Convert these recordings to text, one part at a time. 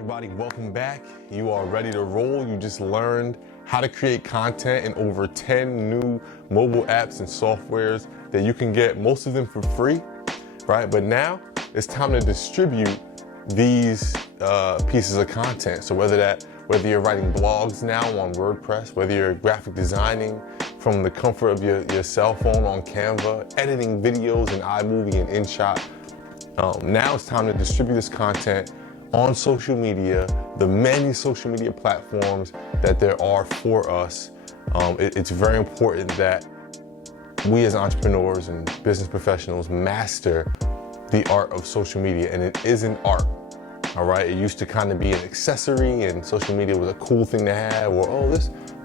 everybody, welcome back. You are ready to roll. You just learned how to create content in over 10 new mobile apps and softwares that you can get, most of them for free, right? But now it's time to distribute these pieces of content. So whether you're writing blogs now on WordPress, whether you're graphic designing from the comfort of your cell phone on Canva, editing videos in iMovie and InShot, now it's time to distribute this content on social media, the many social media platforms that there are for us. It's very important that we as entrepreneurs and business professionals master the art of social media, and it is an art, all right? It used to kind of be an accessory and social media was a cool thing to have, or, oh,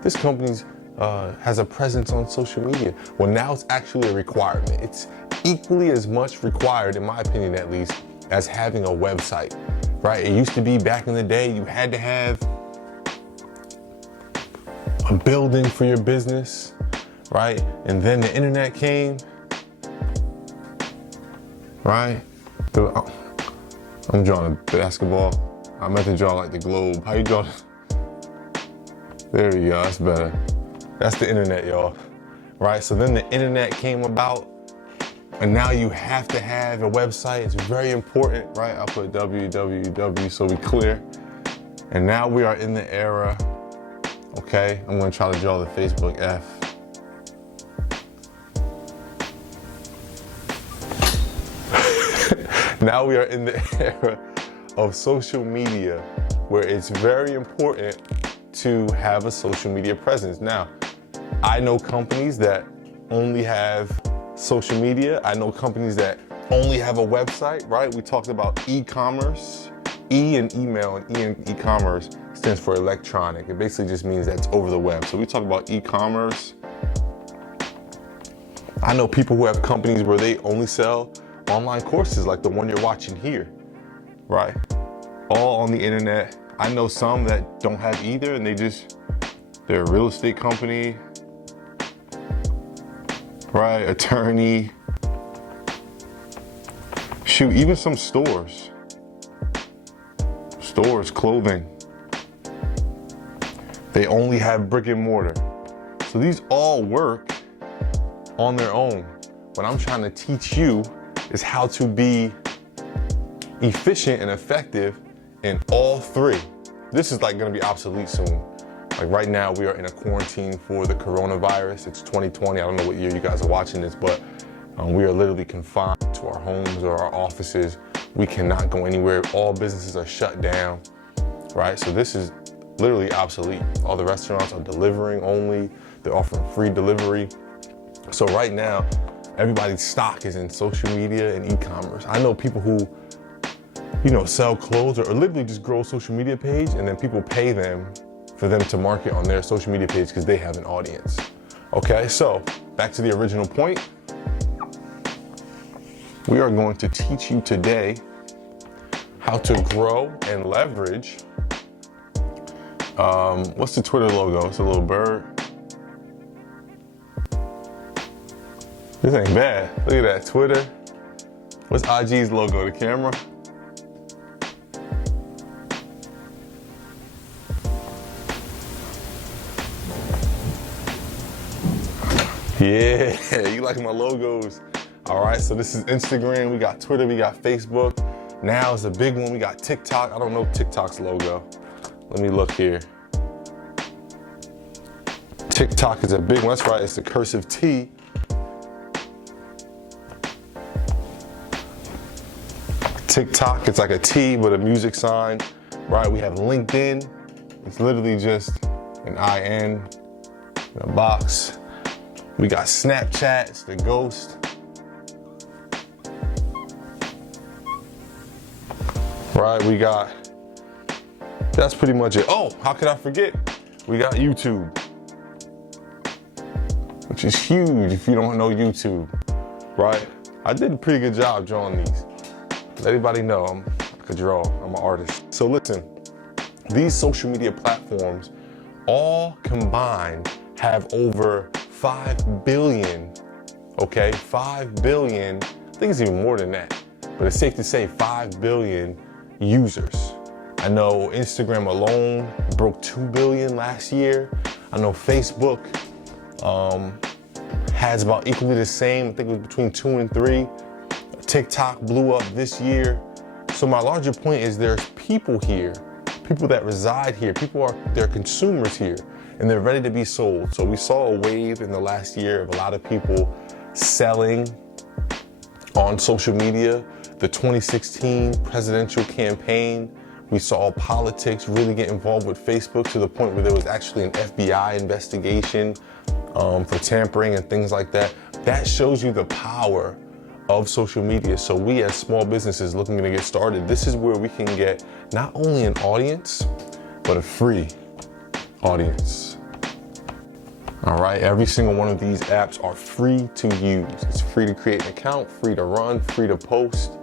this company has a presence on social media. Well, now it's actually a requirement. It's equally as much required, in my opinion at least, as having a website. Right? It used to be back in the day, you had to have a building for your business, right? And then the internet came, right? I'm drawing a basketball. I meant to draw like the globe. How you draw? There we go, that's better. That's the internet, y'all, right? So then the internet came about, and now you have to have a website. It's very important, right? I'll put www so we clear. And now we are in the era, okay? I'm gonna try to draw the Facebook F. Now we are in the era of social media, where it's very important to have a social media presence. Now, I know companies that only have social media. I know companies that only have a website, right? We talked about e-commerce. E in email and E in e-commerce stands for electronic. It basically just means that's over the web. So we talk about e-commerce. I know people who have companies where they only sell online courses like the one you're watching here, right? All on the internet. I know some that don't have either, and they're a real estate company, right? Attorney. Shoot, even some stores. Stores, clothing. They only have brick and mortar. So these all work on their own. What I'm trying to teach you is how to be efficient and effective in all three. This is like gonna be obsolete soon. Like right now, we are in a quarantine for the coronavirus. It's 2020. I don't know what year you guys are watching this, but we are literally confined to our homes or our offices. We cannot go anywhere. All businesses are shut down, right? So this is literally obsolete. All the restaurants are delivering only. They're offering free delivery. So right now, everybody's stock is in social media and e-commerce. I know people who, sell clothes or literally just grow a social media page, and then people pay them for them to market on their social media page because they have an audience. Okay, so back to the original point. We are going to teach you today how to grow and leverage. What's the Twitter logo? It's a little bird. This ain't bad. Look at that, Twitter. What's IG's logo, the camera? Yeah, you like my logos. All right, so this is Instagram, we got Twitter, we got Facebook. Now it's a big one, we got TikTok. I don't know TikTok's logo. Let me look here. TikTok is a big one, that's right, it's the cursive T. TikTok, it's like a T with a music sign, right? We have LinkedIn. It's literally just an IN in a box. We got Snapchat, it's the ghost. Right, that's pretty much it. Oh, how could I forget? We got YouTube, which is huge if you don't know YouTube, right? I did a pretty good job drawing these. Let everybody know I could draw, I'm an artist. So listen, these social media platforms all combined have over 5 billion, okay? 5 billion, I think it's even more than that, but it's safe to say 5 billion users. I know Instagram alone broke 2 billion last year. I know Facebook has about equally the same. I think it was between 2 and 3. TikTok blew up this year. So my larger point is there's people here, people that reside here, they're consumers here, and they're ready to be sold. So we saw a wave in the last year of a lot of people selling on social media. The 2016 presidential campaign, we saw politics really get involved with Facebook to the point where there was actually an FBI investigation for tampering and things like that. That shows you the power of social media. So we as small businesses looking to get started, this is where we can get not only an audience, but a free audience. All right, every single one of these apps are free to use. It's free to create an account, free to run, free to post.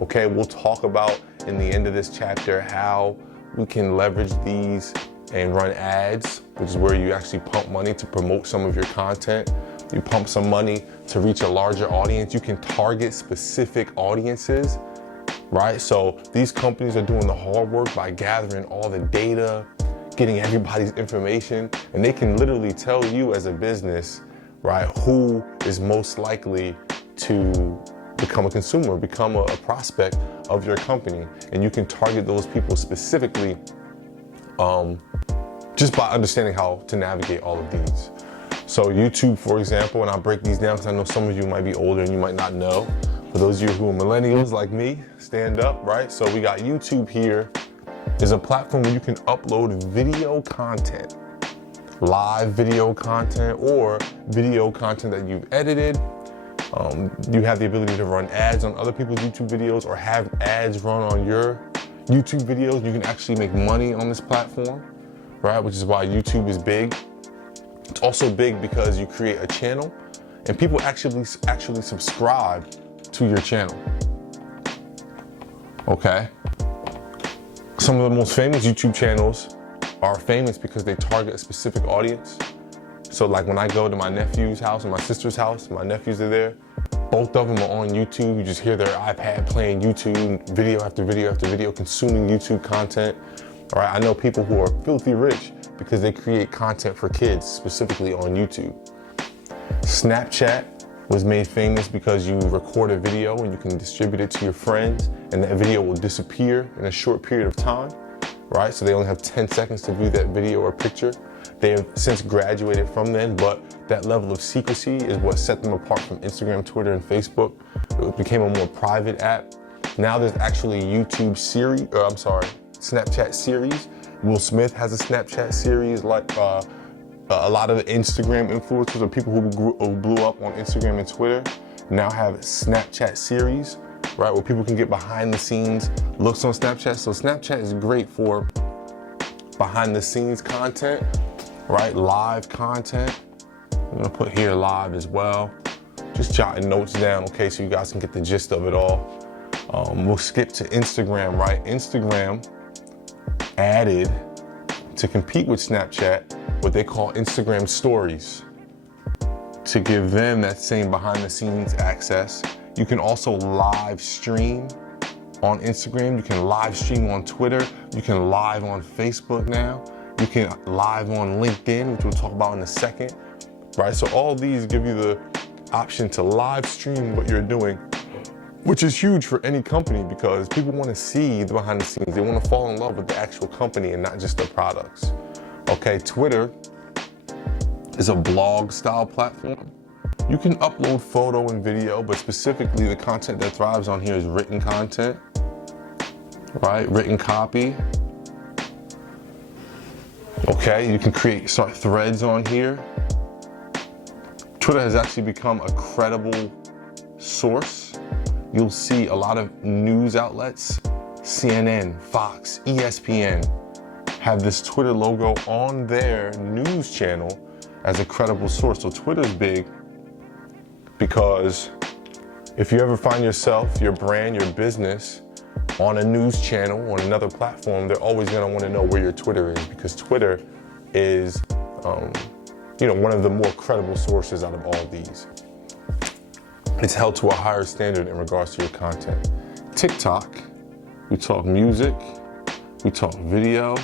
Okay, we'll talk about in the end of this chapter how we can leverage these and run ads, which is where you actually pump money to promote some of your content. You pump some money to reach a larger audience. You can target specific audiences, right? So these companies are doing the hard work by gathering all the data, getting everybody's information, and they can literally tell you as a business, right, who is most likely to become a consumer, become a prospect of your company. And you can target those people specifically just by understanding how to navigate all of these. So YouTube, for example, and I'll break these down because I know some of you might be older and you might not know. For those of you who are millennials like me, stand up, right? So we got YouTube here. Is a platform where you can upload video content, live video content or video content that you've edited. You have the ability to run ads on other people's YouTube videos or have ads run on your YouTube videos. You can actually make money on this platform, right? Which is why YouTube is big. It's also big because you create a channel and people actually subscribe to your channel. Okay. Some of the most famous YouTube channels are famous because they target a specific audience. So like when I go to my nephew's house and my sister's house, my nephews are there, both of them are on YouTube. You just hear their iPad playing YouTube, video after video after video, consuming YouTube content. All right, I know people who are filthy rich because they create content for kids, specifically on YouTube. Snapchat was made famous because you record a video and you can distribute it to your friends and that video will disappear in a short period of time, right? So they only have 10 seconds to view that video or picture. They have since graduated from then, but that level of secrecy is what set them apart from Instagram, Twitter, and Facebook. It became a more private app. Now there's actually Snapchat series. Will Smith has a Snapchat series, like a lot of the Instagram influencers or people who blew up on Instagram and Twitter now have Snapchat series, right? Where people can get behind the scenes looks on Snapchat. So Snapchat is great for behind the scenes content, right? Live content. I'm gonna put here live as well. Just jotting notes down, okay, so you guys can get the gist of it all. We'll skip to Instagram, right? Instagram added to compete with Snapchat what they call Instagram stories to give them that same behind the scenes access. You can also live stream on Instagram. You can live stream on Twitter. You can live on Facebook now. You can live on LinkedIn, which we'll talk about in a second, right? So all these give you the option to live stream what you're doing, which is huge for any company because people want to see the behind the scenes. They want to fall in love with the actual company and not just the products. Okay, Twitter is a blog style platform. You can upload photo and video, but specifically the content that thrives on here is written content, right? Written copy. Okay, you can start threads on here. Twitter has actually become a credible source. You'll see a lot of news outlets, CNN, Fox, ESPN, have this Twitter logo on their news channel as a credible source. So Twitter's big because if you ever find yourself, your brand, your business on a news channel, on another platform, they're always gonna wanna know where your Twitter is because Twitter is one of the more credible sources out of all of these. It's held to a higher standard in regards to your content. TikTok, we talk music, We talk video,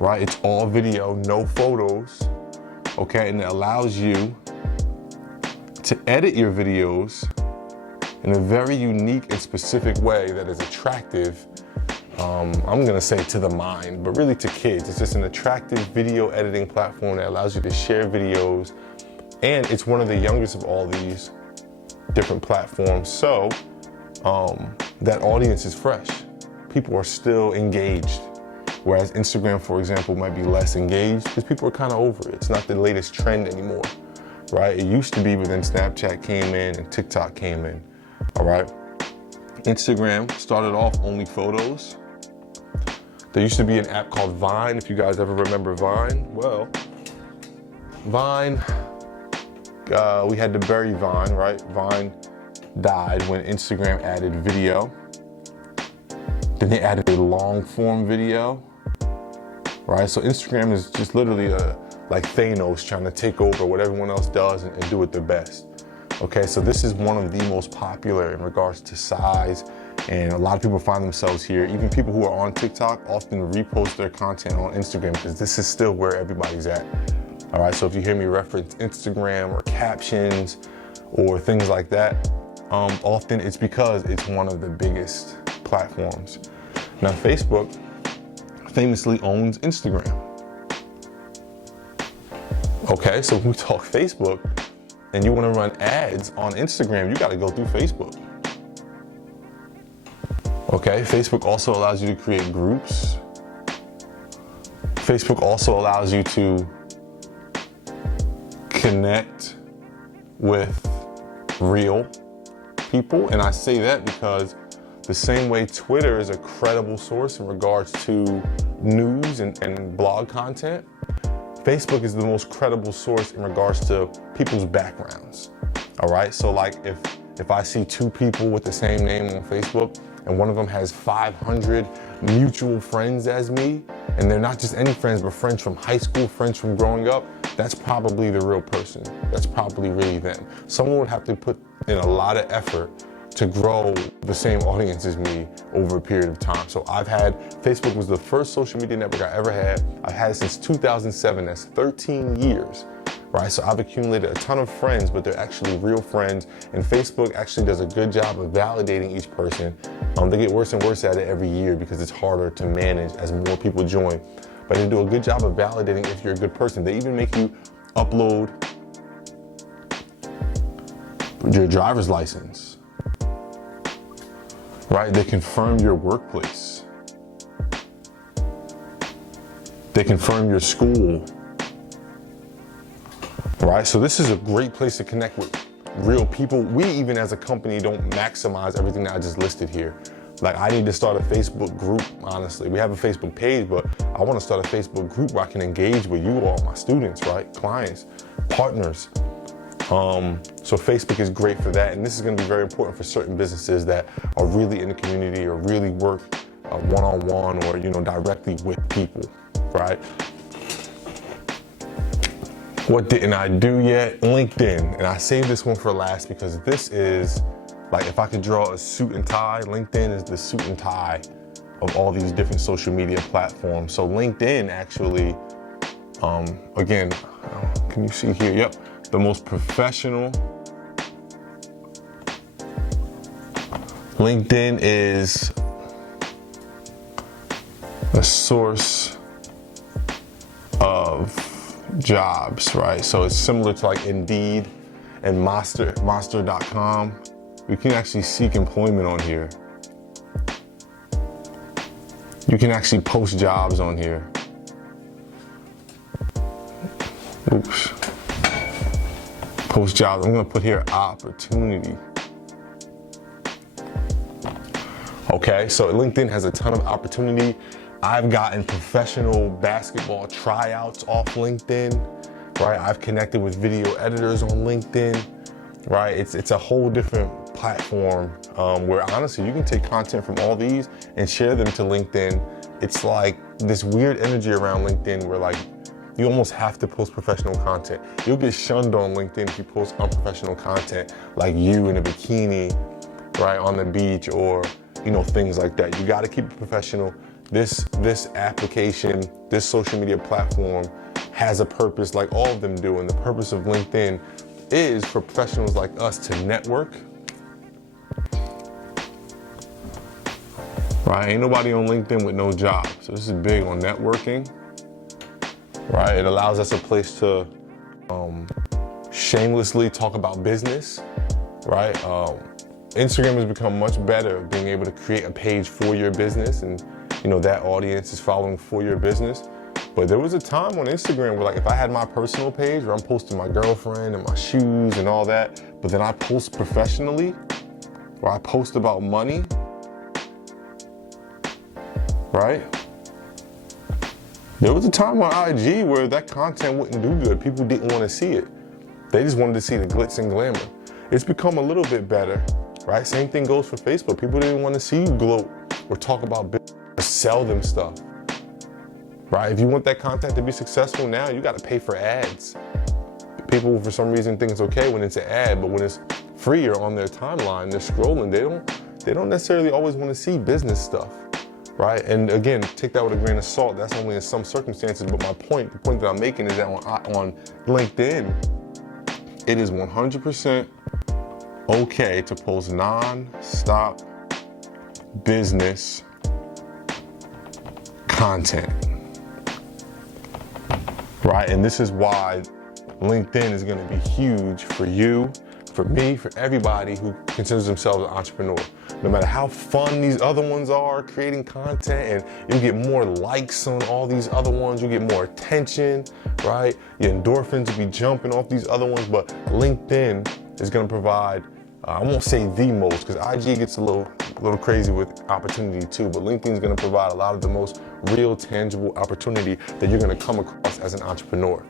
right? It's all video, no photos, okay? And it allows you to edit your videos in a very unique and specific way that is attractive. I'm gonna say to the mind, but really to kids. It's just an attractive video editing platform that allows you to share videos, and it's one of the youngest of all these different platforms. So that audience is fresh. People are still engaged. Whereas Instagram, for example, might be less engaged because people are kind of over it. It's not the latest trend anymore, right? It used to be, but then Snapchat came in and TikTok came in, all right? Instagram started off only photos. There used to be an app called Vine, if you guys ever remember Vine. Well, Vine, we had to bury Vine, right? Vine died when Instagram added video. Then they added a long form video, right? So Instagram is just literally like Thanos trying to take over what everyone else does and do it their best. Okay, so this is one of the most popular in regards to size, and a lot of people find themselves here. Even people who are on TikTok often repost their content on Instagram because this is still where everybody's at. All right, so if you hear me reference Instagram or captions or things like that, often it's because it's one of the biggest platforms. Now, Facebook famously owns Instagram. Okay, so when we talk Facebook and you want to run ads on Instagram, you got to go through Facebook. Okay, Facebook also allows you to create groups. Facebook also allows you to connect with real people. And I say that because the same way Twitter is a credible source in regards to news and blog content, Facebook is the most credible source in regards to people's backgrounds. All right, so like if I see two people with the same name on Facebook and one of them has 500 mutual friends as me, and they're not just any friends, but friends from high school, friends from growing up, that's probably the real person. That's probably really them. Someone would have to put in a lot of effort to grow the same audience as me over a period of time. So Facebook was the first social media network I ever had. I've had it since 2007, that's 13 years, right? So I've accumulated a ton of friends, but they're actually real friends. And Facebook actually does a good job of validating each person. They get worse and worse at it every year because it's harder to manage as more people join. But they do a good job of validating if you're a good person. They even make you upload your driver's license, right? They confirm your workplace. They confirm your school, right? So this is a great place to connect with real people. We even as a company don't maximize everything that I just listed here. Like I need to start a Facebook group, honestly. We have a Facebook page, but I want to start a Facebook group where I can engage with you all, my students, right? Clients, partners. So Facebook is great for that. And this is going to be very important for certain businesses that are really in the community or really work one-on-one or, directly with people, right? What didn't I do yet? LinkedIn. And I saved this one for last because this is, like, if I could draw a suit and tie, LinkedIn is the suit and tie of all these different social media platforms. So LinkedIn actually, again, can you see here? Yep, the most professional. LinkedIn is a source of jobs, right? So it's similar to like Indeed and Monster.com. You can actually seek employment on here. You can actually post jobs on here. Oops. Post jobs. I'm gonna put here opportunity. Okay, so LinkedIn has a ton of opportunity. I've gotten professional basketball tryouts off LinkedIn, right? I've connected with video editors on LinkedIn, right? It's a whole different platform where honestly you can take content from all these and share them to LinkedIn. It's like this weird energy around LinkedIn where like you almost have to post professional content. You'll get shunned on LinkedIn if you post unprofessional content, like you in a bikini, right, on the beach, or things like that. You got to keep it professional. this application, this social media platform has a purpose like all of them do. And the purpose of LinkedIn is for professionals like us to network. Right? Ain't nobody on LinkedIn with no job. So this is big on networking. Right? It allows us a place to shamelessly talk about business. Right? Instagram has become much better at being able to create a page for your business, and you know that audience is following for your business. But there was a time on Instagram where, like, if I had my personal page where I'm posting my girlfriend and my shoes and all that, but then I post professionally, or I post about money, right? There was a time on IG where that content wouldn't do good. People didn't want to see it. They just wanted to see the glitz and glamour. It's become a little bit better, right? Same thing goes for Facebook. People didn't want to see you gloat or talk about business or sell them stuff, right? If you want that content to be successful now, you got to pay for ads. People, for some reason, think it's okay when it's an ad, but when it's free or on their timeline, they're scrolling, they don't necessarily always want to see business stuff, right? And again, take that with a grain of salt. That's only in some circumstances, but the point that I'm making is that on LinkedIn, it is 100% okay to post non-stop business content, right? And this is why LinkedIn is going to be huge for you, for me, for everybody who considers themselves an entrepreneur. No matter how fun these other ones are, creating content, and you get more likes on all these other ones, you get more attention, right? Your endorphins will be jumping off these other ones, but LinkedIn is going to provide, I won't say the most, because IG gets a little crazy with opportunity too, but LinkedIn is going to provide a lot of the most real, tangible opportunity that you're going to come across as an entrepreneur.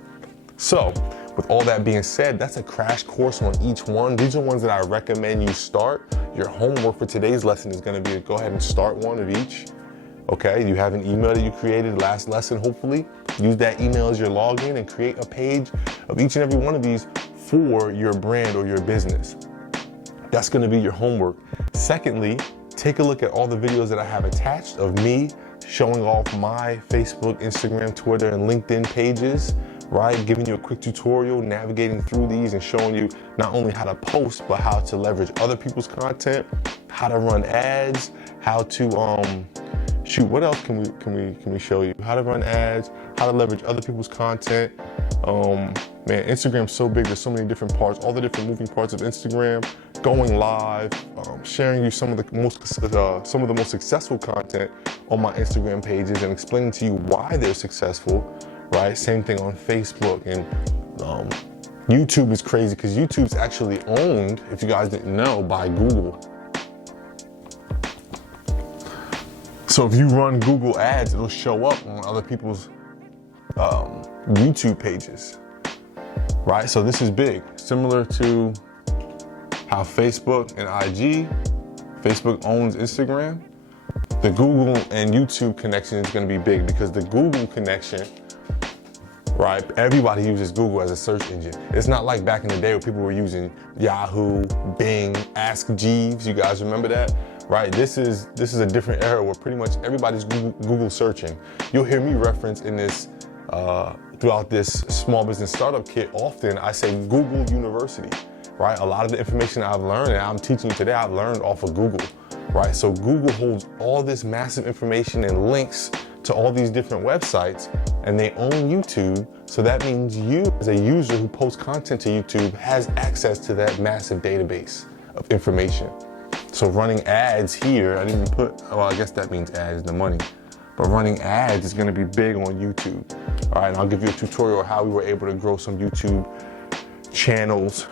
So, with all that being said, that's a crash course on each one. These are ones that I recommend you start. Your homework for today's lesson is going to be to go ahead and start one of each. Okay, you have an email that you created last lesson, hopefully. Use that email as your login and create a page of each and every one of these for your brand or your business. That's going to be your homework. Secondly, take a look at all the videos that I have attached of me showing off my Facebook, Instagram, Twitter, and LinkedIn pages, right? Giving you a quick tutorial, navigating through these and showing you not only how to post, but how to leverage other people's content, how to run ads, how to, shoot, what else can we show you? How to run ads, how to leverage other people's content. Man, Instagram's so big, there's so many different parts, all the different moving parts of Instagram, going live, sharing you some of the most successful content on my Instagram pages and explaining to you why they're successful, right? Same thing on Facebook. And YouTube is crazy because YouTube's actually owned, if you guys didn't know, by Google. So if you run Google ads, it'll show up on other people's YouTube pages, right? So this is big, similar to how Facebook and IG, Facebook owns Instagram. The Google and YouTube connection is going to be big because the Google connection, right? Everybody uses Google as a search engine. It's not like back in the day where people were using Yahoo, Bing, Ask Jeeves. You guys remember that? Right, this is a different era where pretty much everybody's Google searching. You'll hear me reference in this, throughout this small business startup kit, often I say Google University, right? A lot of the information I've learned and I'm teaching you today, I've learned off of Google, right? So Google holds all this massive information and links to all these different websites, and they own YouTube. So that means you, as a user who posts content to YouTube, has access to that massive database of information. So running ads here, I didn't even put, well, I guess that means ads, the money. But running ads is gonna be big on YouTube. All right, and I'll give you a tutorial on how we were able to grow some YouTube channels,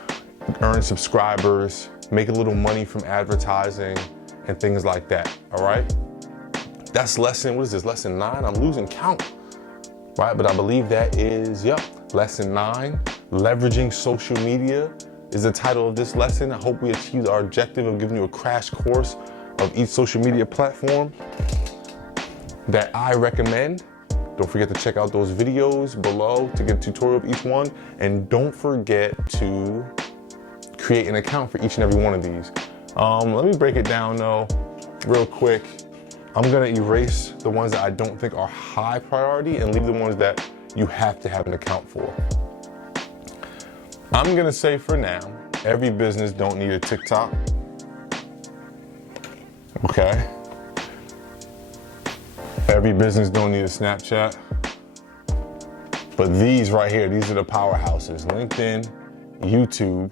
earn subscribers, make a little money from advertising and things like that, all right? That's lesson, what is this, lesson 9? I'm losing count, right? But I believe that is, yep, lesson 9, leveraging social media is the title of this lesson. I hope we achieved our objective of giving you a crash course of each social media platform that I recommend. Don't forget to check out those videos below to get a tutorial of each one. And don't forget to create an account for each and every one of these. Let me break it down though, real quick. I'm gonna erase the ones that I don't think are high priority and leave the ones that you have to have an account for. I'm gonna say for now, every business don't need a TikTok. Okay. Every business don't need a Snapchat. But these right here, these are the powerhouses: LinkedIn, YouTube,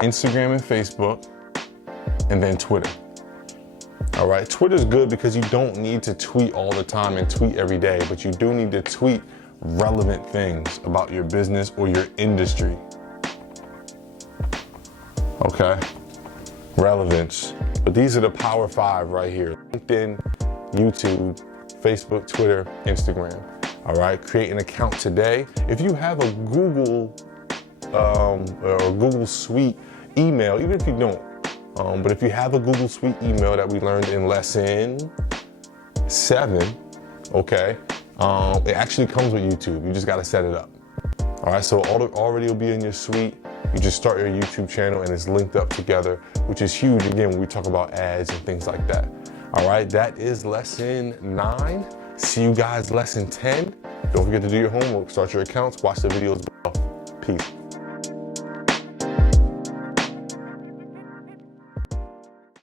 Instagram and Facebook, and then Twitter. All right, Twitter's good because you don't need to tweet all the time and tweet every day, but you do need to tweet relevant things about your business or your industry. Okay, relevance. But these are the power 5 right here: LinkedIn, YouTube, Facebook, Twitter, Instagram. All right, create an account today. If you have a Google or Google Suite email, even if you don't, but if you have a Google Suite email that we learned in lesson 7, okay, it actually comes with YouTube. You just got to set it up. All right, so already will be in your suite. You just start your YouTube channel and it's linked up together, which is huge, again, when we talk about ads and things like that. All right, that is lesson 9. See you guys lesson 10. Don't forget to do your homework, start your accounts, watch the videos below. Peace.